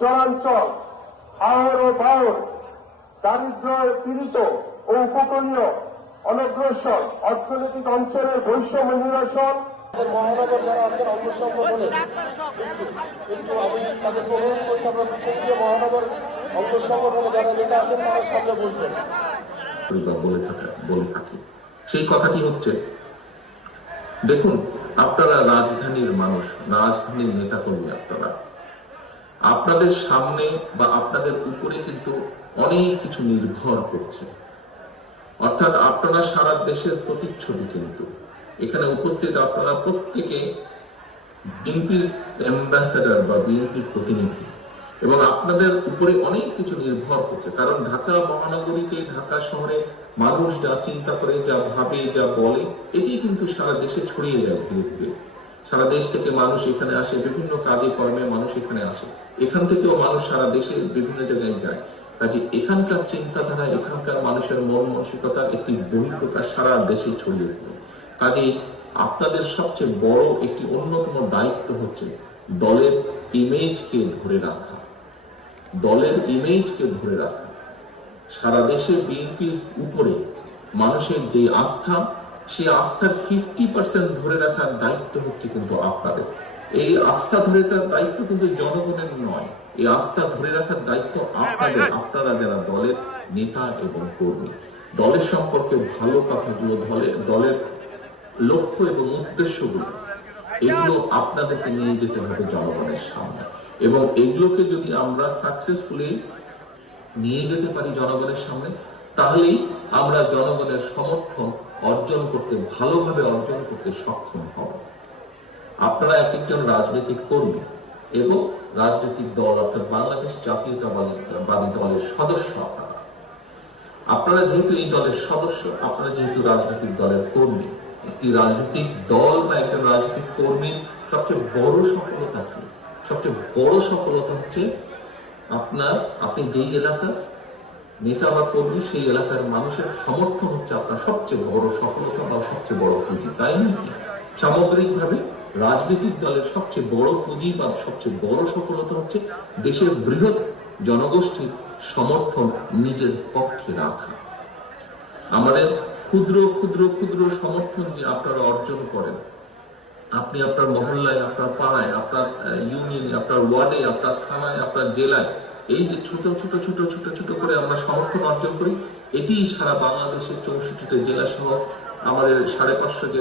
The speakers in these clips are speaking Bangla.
চরাঞ্চল, হাওর ও বাওর, দারিদ্র পীড়িত ও উপকূলীয় অনগ্রসর অর্থনৈতিক অঞ্চলের বৈষম্য নিরসন। মহানগর যারা আছেন অন্য সংগঠনে কিন্তু আমি তাদেরকে অনুরোধ করছি আমরা বিশেষ করে মহানগর অন্য সংগঠনে যারা নেতা আছেন তারা সামনে বসবেন। বলে থাকি সেই কথাটি হচ্ছে, দেখুন আপনারা রাজধানীর মানুষ, রাজধানীর নেতাকর্মী, আপনাদের সামনে বা আপনাদের উপরে কিন্তু অনেক কিছু নির্ভর করছে। অর্থাৎ আপনারা সারা দেশের প্রতিচ্ছবি, কিন্তু এখানে উপস্থিত আপনারা প্রত্যেকে বিএনপির অ্যাম্বাসেডর বা বিএনপির প্রতিনিধি, এবং আপনাদের উপরে অনেক কিছু নির্ভর করছে। কারণ ঢাকা মহানগরীতে, ঢাকা শহরে মানুষ যা চিন্তা করে, যা ভাবে, যা বলে, এটি কিন্তু সারা দেশে ছড়িয়ে যায় ধীরে ধীরে। সারা দেশ থেকে মানুষ এখানে আসে, বিভিন্ন কাজে কর্মে মানুষ এখানে আসে, এখান থেকেও মানুষ সারা দেশে বিভিন্ন জায়গায় যায়। কাজে এখানকার চিন্তাধারা, এখানকার মানুষের মন মানসিকতার একটি বহিঃপ্রকাশ সারা দেশে ছড়িয়ে পড়ে। কাজে আপনাদের সবচেয়ে বড় একটি অন্যতম দায়িত্ব হচ্ছে দলের ইমেজকে ধরে রাখা, দলের ইমেজকে ধরে রাখা। সারা দেশে বিএনপির উপরে মানুষের যে আস্থা, সেই আস্থার 50% ধরে রাখার দায়িত্ব হচ্ছে কিন্তু আপনাদের। এই আস্থা ধরে রাখার দায়িত্ব কিন্তু জনগণের নয়, এই আস্থা ধরে রাখার দায়িত্ব আপনাদের, আপনারা যারা দলের নেতা এবং কর্মী। দলের সম্পর্কে ভালো কথাগুলো, দলের লক্ষ্য এবং উদ্দেশ্যগুলো, এগুলো আপনাদেরকে নিয়ে যেতে হবে জনগণের সামনে, এবং এগুলোকে যদি আমরা সাকসেসফুলি নিয়ে যেতে পারি জনগণের সামনে, তাহলেই আমরা জনগণের সমর্থন অর্জন করতে, ভালোভাবে অর্জন করতে সক্ষম হব। আপনারা এক একজন রাজনৈতিক কর্মী এবং রাজনৈতিক দল, অর্থাৎ বাংলাদেশ জাতীয়তাবাদী দলের সদস্য। আপনারা যেহেতু এই দলের সদস্য, আপনারা যেহেতু রাজনৈতিক দলের কর্মী, একটি রাজনৈতিক দল বা একজন রাজনৈতিক কর্মীর সবচেয়ে বড় সফলতা কি? সবচেয়ে বড় সফলতা হচ্ছে আপনি যেই এলাকার নেতা বা কর্মী, সেই এলাকার মানুষের সমর্থন হচ্ছে আপনার সবচেয়ে বড় সফলতা বা সবচেয়ে বড় পুঁজি, তাই নাকি? সামগ্রিকভাবে রাজনৈতিক দলের সবচেয়ে বড় পুঁজি বা সবচেয়ে বড় সফলতা হচ্ছে দেশের বৃহৎ জনগোষ্ঠীর সমর্থন নিজের পক্ষে রাখা। আমাদের ক্ষুদ্র ক্ষুদ্র ক্ষুদ্র সমর্থন যে আপনারা অর্জন করেন, আপনি আপনার মহল্লায়, আপনার পাড়ায়, আপনার ইউনিয়নে, আপনার ওয়ার্ডে, আপনার থানায়, আপনার জেলায়, এই যে ছোট ছোট ছোট ছোট ছোট করে আমরা সমর্থন অর্জন করি, এটি সারা বাংলাদেশের 64টা জেলা সহ আমাদের 550 যে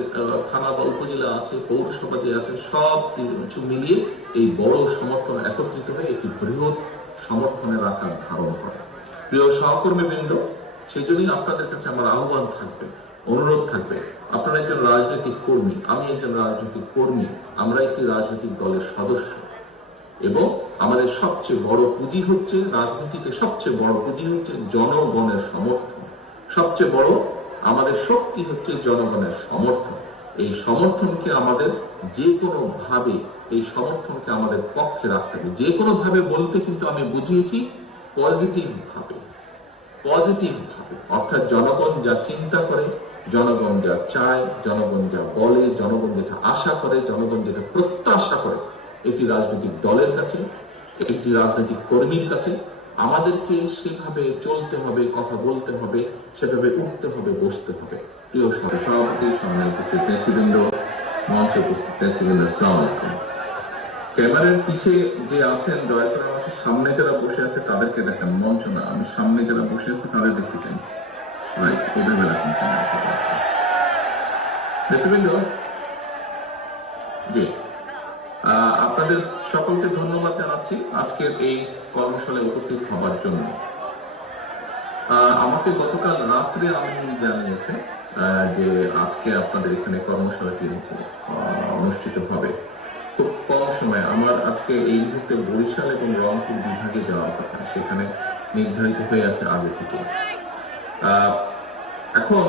থানা বা উপজেলা আছে, পৌরসভা যে আছে, সব কিছু মিলিয়ে এই বড় সমর্থন একত্রিত হয়ে একটি বৃহৎ সমর্থনের আকার ধারণ করে। প্রিয় সহকর্মীবৃন্দ, সেই জন্যই আপনাদের কাছে আমার আহ্বান থাকবে, অনুরোধ থাকবে, আপনারা একজন রাজনৈতিক কর্মী, আমি একজন রাজনৈতিক কর্মী, আমরা একটি রাজনৈতিক দলের সদস্য, এবং আমাদের সবচেয়ে বড় পুঁজি হচ্ছে, রাজনীতিতে সবচেয়ে বড় পুঁজি হচ্ছে জনগণের সমর্থন। সবচেয়ে বড় আমাদের শক্তি হচ্ছে জনগণের সমর্থন। এই সমর্থনকে আমাদের যে কোনো ভাবে, এই সমর্থনকে আমাদের পক্ষে রাখতে হবে। যে কোনো ভাবে বলতে কিন্তু আমি বুঝিয়েছি পজিটিভ ভাবে, অর্থাৎ জনগণ যা চিন্তা করে, জনগণ যা চায়, জনগণ যা বলে, জনগণ যেটা আশা করে, জনগণ যেটা প্রত্যাশা করে, একটি রাজনৈতিক দলের কাছে, একটি রাজনৈতিক কর্মীর কাছে আমাদেরকে সেভাবে চলতে হবে, কথা বলতে হবে, সেভাবে উঠতে হবে, বসতে হবে। প্রিয় সভাপতি, সম্মানিত উপস্থিত নেতৃবৃন্দ, মঞ্চে উপস্থিত নেতৃবৃন্দ, আসসালামু আলাইকুম। ক্যামেরার পিছে যে আছেন, দয়া করে আমাকে সামনে যারা বসে আছে তাদেরকে দেখেন, মঞ্চ না, আমি সামনে যারা বসে আছে তাদের দেখতে চাই। রাইট, এভাবে রাখুন নেতৃবৃন্দ। জি, আপনাদের সকলকে ধন্যবাদ জানাচ্ছি আজকের এই কর্মশালায় উপস্থিত হবার জন্য। আমাকে গতকাল রাত্রে আমি জানিয়েছে যে আজকে আপনাদের এখানে কর্মশালাটি অনুষ্ঠিত হবে। খুব কম সময়, আমার আজকে এই মুহূর্তে বরিশাল এবং রংপুর বিভাগে যাওয়ার কথা, সেখানে নির্ধারিত হয়ে আছে আগে থেকে। এখন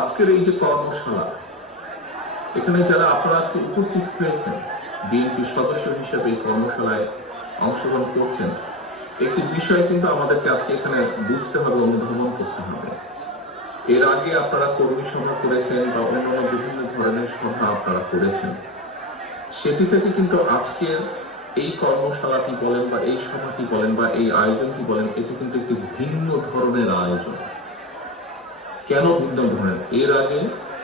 আজকের এই যে কর্মশালা, এখানে যারা আপনারা আজকে উপস্থিত হয়েছেন বিএনপি সদস্য হিসেবে এই কর্মশালায় অংশগ্রহণ করছেন, একটি বিষয় কিন্তু আমাদেরকে আজকে এখানে বুঝতে হবে, অনুধাবন করতে হবে। এর আগে আপনারা কর্মী সভা করেছেন বা অন্যান্য বিভিন্ন ধরনের সভা আপনারা করেছেন, সেটি থেকে কিন্তু আজকের এই কর্মশালাটি বলেন বা এই সভাটি বলেন বা এই আয়োজনটি বলেন, এটি কিন্তু একটি ভিন্ন ধরনের আয়োজন। কেন ভিন্ন ধরনের? এর আগে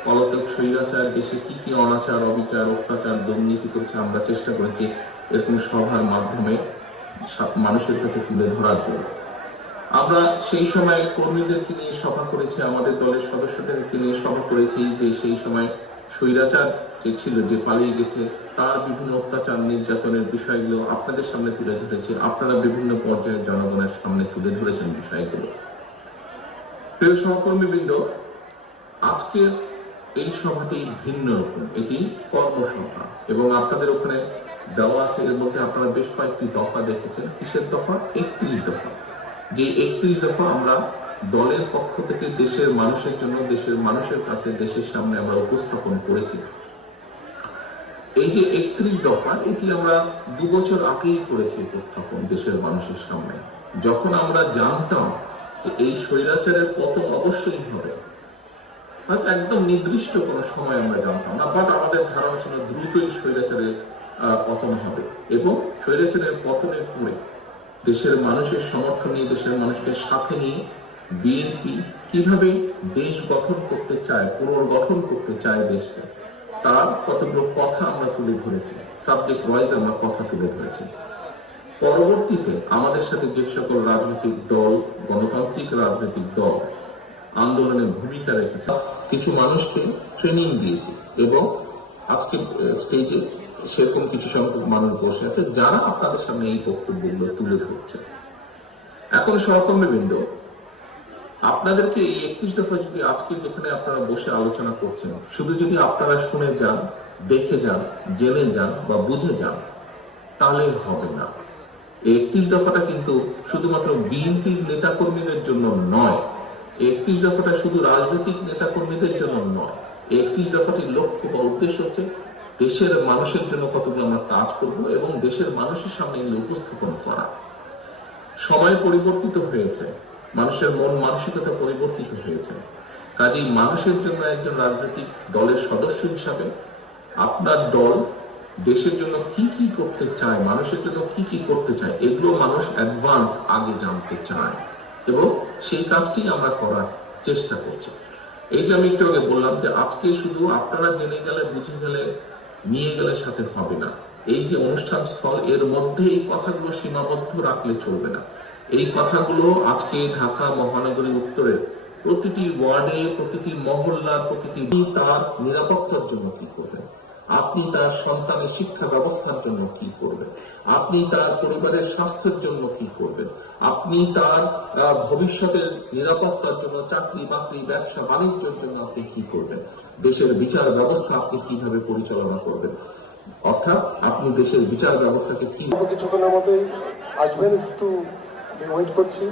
পলাতক স্বৈরাচার দেশে কি কি অনাচার, অবিচার, অত্যাচার, দুর্নীতি করেছে আমরা চেষ্টা করেছি এরকম সভার মাধ্যমে মানুষের কাছে তুলে ধরার জন্য। আমরা সেই সময় কর্মীদেরকে নিয়ে সভা করেছি, আমাদের দলের সদস্যদেরকে নিয়ে সভা করেছি, যে সেই সময় স্বৈরাচার যে ছিল, যে পালিয়ে গেছে, তার বিভিন্ন অত্যাচার নির্যাতনের বিষয়গুলো আপনাদের সামনে তুলে ধরেছি। আপনারা বিভিন্ন পর্যায়ে জনগণের সামনে তুলে ধরেছেন বিষয়গুলো। প্রিয় সহকর্মীবৃন্দ, আজকের এই সভাটি ভিন্ন রকম, এটি কর্মসভা এবং আপনাদের ওখানে দেওয়া আছে, এর মধ্যে আপনারা বেশ কয়েকটি দফা দেখেছেন। কিসের দফা? 31 দফা। যে 31 দফা আমরা দলের পক্ষ থেকে দেশের মানুষের জন্য, দেশের মানুষের কাছে, দেশের সামনে আমরা উপস্থাপন করেছি। এই যে 31 দফা, এটি আমরা 2 বছর আগেই করেছি উপস্থাপন দেশের মানুষের সামনে, যখন আমরা জানতাম যে এই স্বৈরাচারের পতন অবশ্যই হবে। হয়তো একদম নির্দিষ্ট কোনো সময় আমরা জানতাম না, বাট আমাদের ধারণা ছিল দ্রুতই স্বৈরাচারের পতন হবে। এবং স্বৈরাচারের পতনের পরে দেশের মানুষের সমর্থন নিয়ে, দেশের মানুষকে সাথে নিয়ে বিএনপি কিভাবে দেশ গঠন করতে চায়, পুনর্গঠন করতে চায় দেশকে, তার কতগুলো কথা আমরা তুলে ধরেছি। সাবজেক্ট ওয়াইজ আমরা কথা তুলে ধরেছি। পরবর্তীতে আমাদের সাথে যে সকল রাজনৈতিক দল, গণতান্ত্রিক রাজনৈতিক দল আন্দোলনে ভূমিকা রেখেছে, কিছু মানুষকে ট্রেনিং দিয়েছি এবং আজকে স্টেজে সেরকম কিছু সংখ্যক মানুষ বসে আছে যারা আপনাদের সামনে এই বক্তব্যগুলো তুলে ধরছে। এখন সহকর্মীবৃন্দ, আপনাদেরকে এই 31 দফা যদি আজকে যেখানে আপনারা বসে আলোচনা করছেন, শুধু যদি আপনারা শুনে যান, দেখে যান, জেনে যান বা বুঝে যান, তাহলে হবে না। 31 দফাটা কিন্তু শুধুমাত্র বিএনপির নেতাকর্মীদের জন্য নয়, 31 দফাটা শুধু রাজনৈতিক নেতাকর্মীদের জন্য নয়। 31 দফাটির লক্ষ্য বা উদ্দেশ্য হচ্ছে দেশের মানুষের জন্য কতগুলো আমরা কাজ করব এবং দেশের মানুষের সামনে এগুলো উপস্থাপন করা। সময় পরিবর্তিত হয়েছে, মানুষের মন মানসিকতা পরিবর্তিত হয়েছে। কাজেই মানুষের জন্য একজন রাজনৈতিক দলের সদস্য হিসাবে আপনার দল দেশের জন্য কি কি করতে চায়, মানুষের জন্য কি কি করতে চায়, এগুলো মানুষ অ্যাডভান্স আগে জানতে চায় এবং সেই কাজটি আমরা করার চেষ্টা করছি। এই যে আমি একটু আগে বললাম যে আজকে শুধু আপনারা জেনে গেলে, বুঝে গেলে, নিয়ে গেলে সাথে হবে না। এই যে অনুষ্ঠান স্থল, এর মধ্যে এই কথাগুলো সীমাবদ্ধ রাখলে চলবে না। এই কথাগুলো আজকে ঢাকা মহানগরী উত্তরের প্রতিটি ওয়ার্ডে, প্রতিটি মহল্লার, প্রতিটি তার নিরাপত্তার জন্য কি করবেন, আপনি তার সন্তানের শিক্ষা ব্যবস্থার জন্য কি করবেন, আপনি তার পরিবারের স্বাস্থ্যের জন্য কি করবেন, আপনি তার ভবিষ্যতের নিরাপত্তার জন্য, চাকরি বাকরি, ব্যবসা বাণিজ্যের জন্য আপনি কি করবেন, দেশের বিচার ব্যবস্থা আপনি কিভাবে পরিচালনা করবেন, অর্থাৎ আপনি দেশের বিচার ব্যবস্থাকে কি। কিছুক্ষণের মধ্যেই আসবেন, একটু ওয়েট করছি।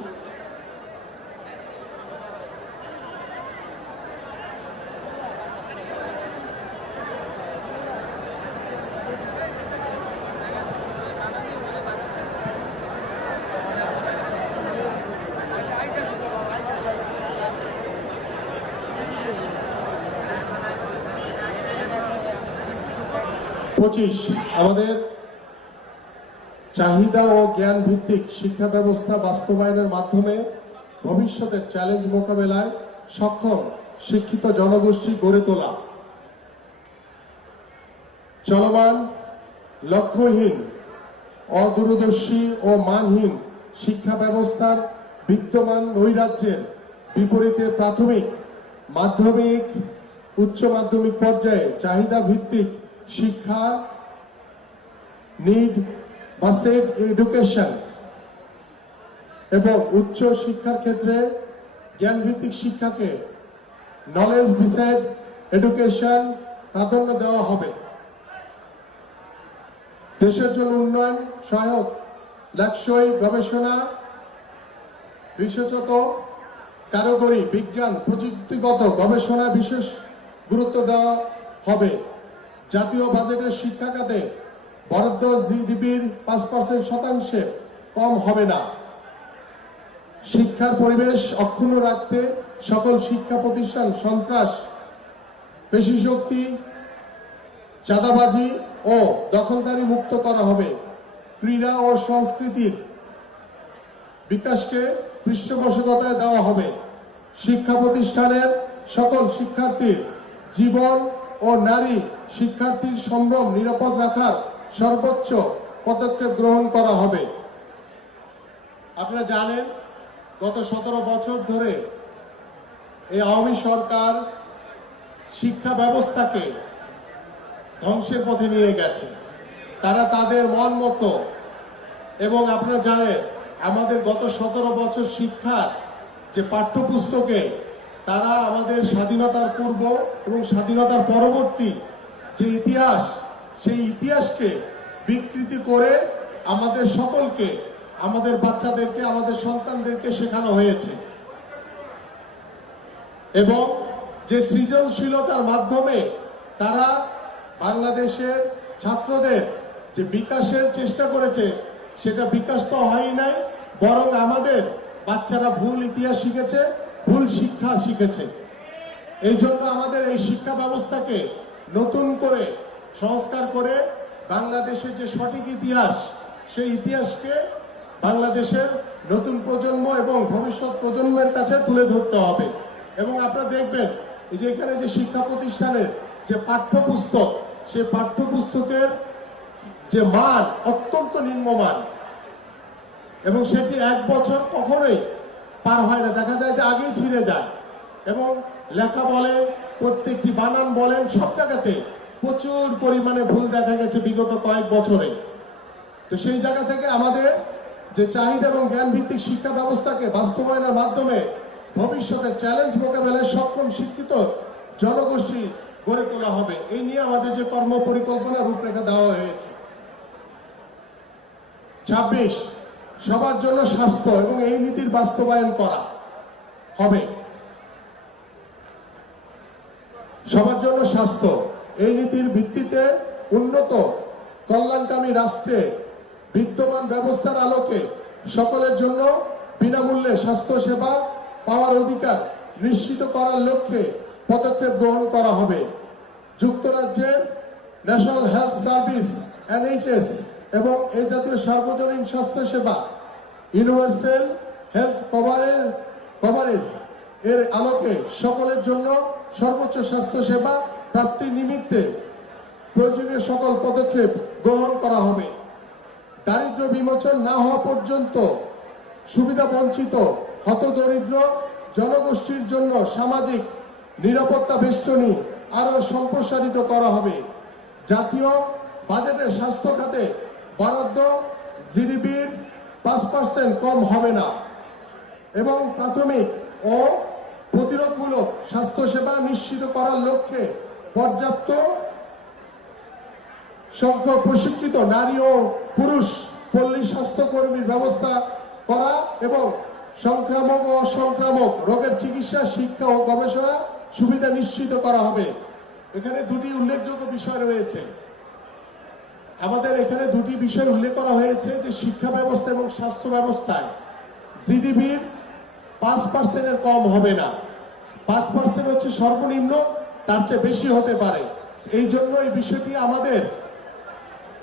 আমাদের চাহিদা ও জ্ঞান ভিত্তিক শিক্ষা ব্যবস্থা বাস্তবায়নের মাধ্যমে ভবিষ্যতের চ্যালেঞ্জ মোকাবেলায় সক্ষম শিক্ষিত জনগোষ্ঠী গড়ে তোলা। চলমান লক্ষ্যহীন, অদূরদর্শী ও মানহীন শিক্ষা ব্যবস্থার বিদ্যমান নৈরাজ্যের বিপরীতে প্রাথমিক, মাধ্যমিক, উচ্চ মাধ্যমিক পর্যায়ে চাহিদা ভিত্তিক শিক্ষা, নিড বেসড এডুকেশন এবং উচ্চ শিক্ষার ক্ষেত্রে জ্ঞান ভিত্তিক শিক্ষাকে নলেজ বেসড এডুকেশন প্রাধান্য দেওয়া হবে। দেশের জন্য উন্নয়ন সহায়ক টেকসই গবেষণা, বিশেষত কারিগরি বিজ্ঞান প্রযুক্তিগত গবেষণা বিশেষ গুরুত্ব দেওয়া হবে। জাতীয় বাজেটের শিক্ষা খাতে বরাদ্দ জিডিপির 5% কম হবে না। শিক্ষার পরিবেশ অক্ষুণ্ণ রাখতে সকল শিক্ষা প্রতিষ্ঠান সন্ত্রাস, পেশিশক্তি, চাঁদাবাজি ও দখলদারি মুক্ত করা হবে। ক্রীড়া ও সংস্কৃতির বিকাশকে পৃষ্ঠপোষকতায় দেওয়া হবে। শিক্ষা প্রতিষ্ঠানের সকল শিক্ষার্থীর জীবন ও নারী শিক্ষার্থীর সম্ভ্রম নিরাপদ রাখার সর্বোচ্চ পদক্ষেপ গ্রহণ করা হবে। আপনারা জানেন, গত 17 বছর ধরে এই আওয়ামী সরকার শিক্ষা ব্যবস্থাকে ধ্বংসের পথে নিয়ে গেছে। তারা তাদের মন মতো, এবং আপনারা জানেন আমাদের গত 17 বছর শিক্ষার যে পাঠ্যপুস্তকে তারা আমাদের স্বাধীনতার পূর্ব এবং স্বাধীনতার পরবর্তী যে ইতিহাস, সেই ইতিহাসকে বিকৃতি করে আমাদের সকলকে, আমাদের বাচ্চাদেরকে, আমাদের সন্তানদেরকে শেখানো হয়েছে। এবং যে সৃজনশীলতার মাধ্যমে তারা বাংলাদেশের ছাত্রদের যে বিকাশের চেষ্টা করেছে, সেটা বিকাশ তো হয়ই নাই, বরং আমাদের বাচ্চারা ভুল ইতিহাস শিখেছে, ভুল শিক্ষা শিখেছে। এই জন্য আমাদের এই শিক্ষা ব্যবস্থাকে নতুন করে সংস্কার করে বাংলাদেশের যে সঠিক ইতিহাস, সেই ইতিহাসকে বাংলাদেশের নতুন প্রজন্ম এবং ভবিষ্যৎ প্রজন্মের কাছে তুলে ধরতে হবে। এবং আপনারা দেখবেন এই যে এখানে যে শিক্ষা প্রতিষ্ঠানের যে পাঠ্যপুস্তক, সেই পাঠ্যপুস্তকের যে মান অত্যন্ত নিম্নমান, এবং সেটি 1 বছর কখনোই পার হয় না, দেখা যায় যে আগেই ছিঁড়ে যায়। এবং লেখা বলেন, প্রত্যেকটি বানান বলেন, সব জায়গাতে প্রচুর পরিমাণে ভুল দেখা গেছে বিগত কয়েক বছরে। তো সেই জায়গা থেকে আমাদের যে চাহিদা এবং জ্ঞান ভিত্তিক শিক্ষা ব্যবস্থাকে বাস্তবায়নের মাধ্যমে ভবিষ্যতের চ্যালেঞ্জ মোকাবেলায় সক্ষম শিক্ষিত জনগোষ্ঠী গড়ে তোলা হবে। এই নিয়ে আমাদের যে কর্ম পরিকল্পনা রূপরেখা দেওয়া হয়েছে। 26 সবার জন্য স্বাস্থ্য, এবং এই নীতির বাস্তবায়ন করা হবে। সবার জন্য স্বাস্থ্য এই নীতির ভিত্তিতে উন্নত কল্যাণকামী রাষ্ট্রে বিদ্যমান ব্যবস্থার আলোকে সকলের জন্য বিনামূল্যে স্বাস্থ্য সেবা পাওয়ার অধিকার নিশ্চিত করার লক্ষ্যে পদক্ষেপ গ্রহণ করা হবে। যুক্তরাজ্যের ন্যাশনাল হেলথ সার্ভিস NHS এবং এ জাতীয় সার্বজনীন স্বাস্থ্য সেবা ইউনিভার্সাল হেলথ কভারেজ এর আলোকে সকলের জন্য সর্বোচ্চ স্বাস্থ্য সেবা প্রাপ্তির নিমিত্তে প্রয়োজনীয় সকল পদক্ষেপ গ্রহণ করা হবে। দারিদ্র বিমোচন না হওয়া পর্যন্ত সুবিধা বঞ্চিত হতদরিদ্র জনগোষ্ঠীর জন্য সামাজিক নিরাপত্তা বেষ্টনী আরো সম্প্রসারিত করা হবে। জাতীয় বাজেটের স্বাস্থ্য খাতে বরাদ্দ জিডিপির 5% কম হবে না, এবং প্রাথমিক ও প্রতিরোধমূলক স্বাস্থ্যসেবা নিশ্চিত করার লক্ষ্যে পর্যাপ্ত সংখ্যক প্রশিক্ষিত নারী ও পুরুষ পল্লী স্বাস্থ্যকর্মীর ব্যবস্থা করা, এবং সংক্রামক ও অসংক্রামক রোগের চিকিৎসা, শিক্ষা ও গবেষণা সুবিধা নিশ্চিত করা হবে। এখানে দুটি উল্লেখযোগ্য বিষয় রয়েছে। আমাদের এখানে দুটি বিষয় উল্লেখ করা হয়েছে যে শিক্ষা ব্যবস্থা এবং স্বাস্থ্য ব্যবস্থায় জিডিপির 5% কম হবে না। 5% হচ্ছে সর্বনিম্ন, তার চেয়ে বেশি হতে পারে। এই জন্য এই বিষয়টি আমাদের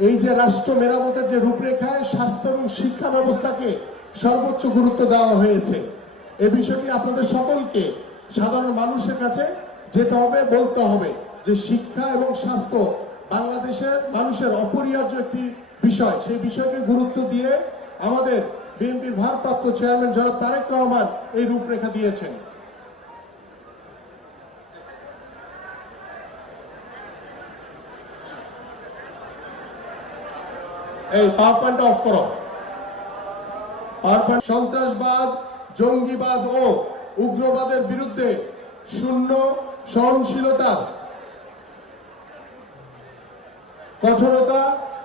এই যে রাষ্ট্র মেরামতের যে রূপরেখায় স্বাস্থ্য এবং শিক্ষা ব্যবস্থাকে সর্বোচ্চ গুরুত্ব দেওয়া হয়েছে। এই বিষয়টি আপনাদের সকলকে, সাধারণ মানুষের কাছে যেতে হবে, বলতে হবে যে শিক্ষা এবং স্বাস্থ্য বাংলাদেশের মানুষের অপরিহার্য একটি বিষয়। সেই বিষয়কে গুরুত্ব দিয়ে আমাদের বিএনপির ভারপ্রাপ্ত চেয়ারম্যান জনাব তারেক রহমান এই রূপরেখা দিয়েছেন। এই পাওয়ার পয়েন্ট অফ করো। সন্ত্রাসবাদ, জঙ্গিবাদ ও উগ্রবাদের বিরুদ্ধে শূন্য সহনশীলতার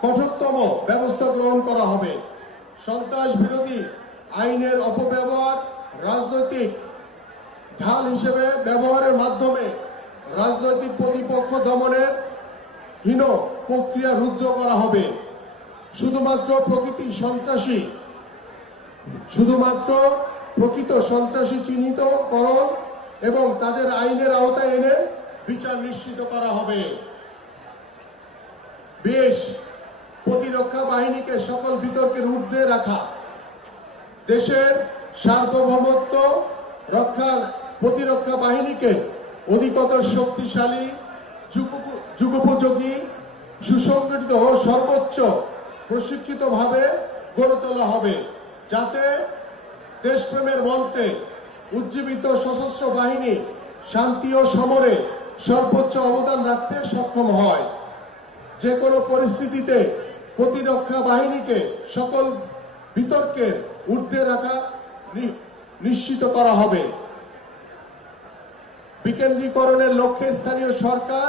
কঠোরতম ব্যবস্থা গ্রহণ করা হবে। সন্ত্রাস বিরোধী আইনের অপব্যবহার রাজনৈতিক ঢাল হিসেবে ব্যবহারের মাধ্যমে রাজনৈতিক প্রতিপক্ষ দমনের হীন প্রক্রিয়া রুদ্ধ করা হবে। শুধুমাত্র প্রকৃত সন্ত্রাসী চিহ্নিতকরণ এবং তাদের আইনের আওতায় এনে বিচার নিশ্চিত করা হবে। 20 প্রতিরক্ষা বাহিনীকে সকল বিতর্কের ঊর্ধ্বে রাখা, দেশের সার্বভৌমত্ব রক্ষার প্রতিরক্ষা বাহিনীকে অধিকতর শক্তিশালী, যুগোপযোগী, সুসংগঠিত ও সর্বোচ্চ প্রশিক্ষিতভাবে গড়ে তোলা হবে, যাতে দেশপ্রেমের মন্ত্রে উজ্জীবিত সশস্ত্র বাহিনী শান্তি ও সমরে সর্বোচ্চ অবদান রাখতে সক্ষম হয়। যে কোনো পরিস্থিতিতে প্রতিরক্ষা বাহিনীকে সকল বিতর্কের ঊর্ধ্বে রাখা নিশ্চিত করা হবে। বিকেন্দ্রীকরণের লক্ষ্যে স্থানীয় সরকার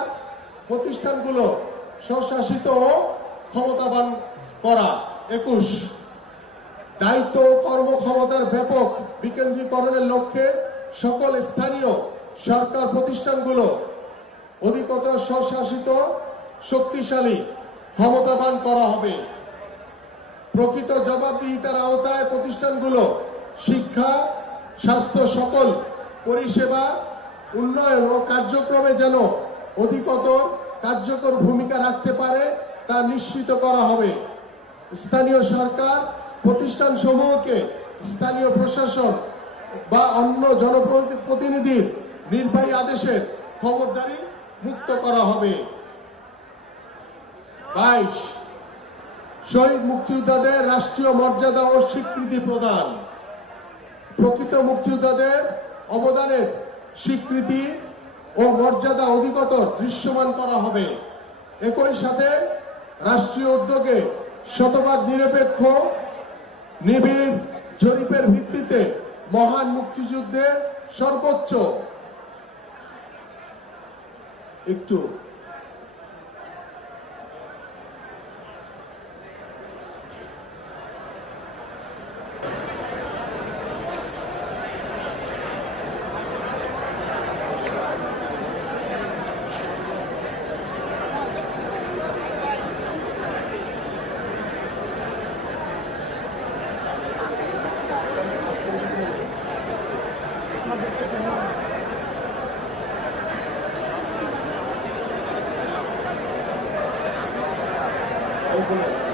প্রতিষ্ঠানগুলো স্বশাসিত ও ক্ষমতাবান করা। 21 দায়িত্ব ও কর্মক্ষমতার ব্যাপক বিকেন্দ্রীকরণের লক্ষ্যে সকল স্থানীয় সরকার প্রতিষ্ঠানগুলো অধিকতর স্বশাসিত, শক্তিশালী, ক্ষমতাবান করা হবে। প্রকৃত জবাবদিহিতার আওতায় প্রতিষ্ঠানগুলো শিক্ষা, স্বাস্থ্য সকল পরিষেবা উন্নয়ন ও কার্যক্রমে যেন অধিকতর কার্যকর ভূমিকা রাখতে পারে তা নিশ্চিত করা হবে। স্থানীয় সরকার প্রতিষ্ঠান সমূহকে স্থানীয় প্রশাসন বা অন্য জনপ্রতিনিধির নির্বাহী আদেশের খবরদারি মুক্ত করা হবে। 22 শহীদ মুক্তিযোদ্ধাদের রাষ্ট্রীয় মর্যাদা ও স্বীকৃতি প্রদান। প্রকৃত মুক্তিযোদ্ধাদের অবদানের স্বীকৃতি ও মর্যাদা অধিকতর দৃশ্যমান করা হবে। একই সাথে রাষ্ট্রীয় উদ্যোগে শতভাগ নিরপেক্ষ নিবিড় জরিপের ভিত্তিতে মহান মুক্তিযুদ্ধের সর্বোচ্চ একটু ওইগুলো